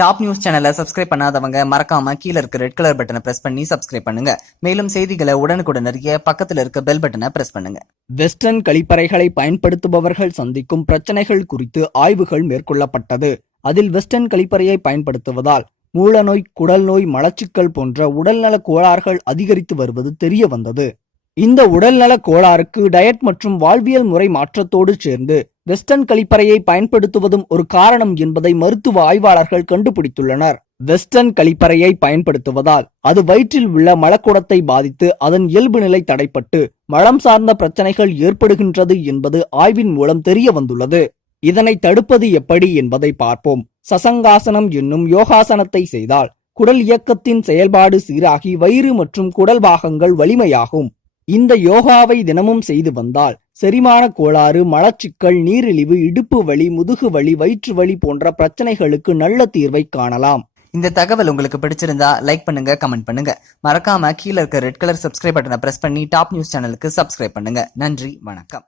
Top news சேனலை subscribe பண்ணாதவங்க மறக்காம கீழ இருக்க ரெட் கலர் பட்டனை பிரஸ் பண்ணி சப்ஸ்கிரைப் பண்ணுங்க. மேலும் செய்திகளை உடனுக்குடன் அறிய பக்கத்துல இருக்க பெல் பட்டனை பிரஸ் பண்ணுங்க. வெஸ்டர்ன் கழிப்பறைகளை பயன்படுத்துபவர்கள் சந்திக்கும் பிரச்சனைகள் குறித்து ஆய்வுகள் மேற்கொள்ளப்பட்டது. அதில் வெஸ்டர்ன் கழிப்பறையை பயன்படுத்துவதால் மூலநோய், குடல் நோய், மலச்சிக்கல் போன்ற உடல்நல கோளாறுகள் அதிகரித்து வருவது தெரிய வந்தது. இந்த உடல்நல கோளாறுக்கு டயட் மற்றும் வாழ்வியல் முறை மாற்றத்தோடு சேர்ந்து வெஸ்டர்ன் கழிப்பறையை பயன்படுத்துவதும் ஒரு காரணம் என்பதை மருத்துவ ஆய்வாளர்கள் கண்டுபிடித்துள்ளனர். வெஸ்டர்ன் கழிப்பறையை பயன்படுத்துவதால் அது வயிற்றில் உள்ள மலக்குடத்தை பாதித்து அதன் இயல்பு நிலை தடைப்பட்டு மலம் சார்ந்த பிரச்சனைகள் ஏற்படுகின்றது என்பது ஆய்வின் மூலம் தெரிய வந்துள்ளது. இதனை தடுப்பது எப்படி என்பதை பார்ப்போம். சசங்காசனம் என்னும் யோகாசனத்தை செய்தால் குடல் இயக்கத்தின் செயல்பாடு சீராகி வயிறு மற்றும் குடல் பாகங்கள் வலிமையாகும். இந்த யோகாவை தினமும் செய்து வந்தால் செரிமான கோளாறு, மலச்சிக்கல், நீரிழிவு, இடுப்பு வலி, முதுகு வலி, வயிற்று வலி போன்ற பிரச்சனைகளுக்கு நல்ல தீர்வை காணலாம். இந்த தகவல் உங்களுக்கு பிடிச்சிருந்தா லைக் பண்ணுங்க, கமெண்ட் பண்ணுங்க. மறக்காம கீழ இருக்க ரெட் கலர் சப்ஸ்கிரைப் பட்டனை பிரஸ் பண்ணி டாப் நியூஸ் சேனலுக்கு சப்ஸ்கிரைப் பண்ணுங்க. நன்றி, வணக்கம்.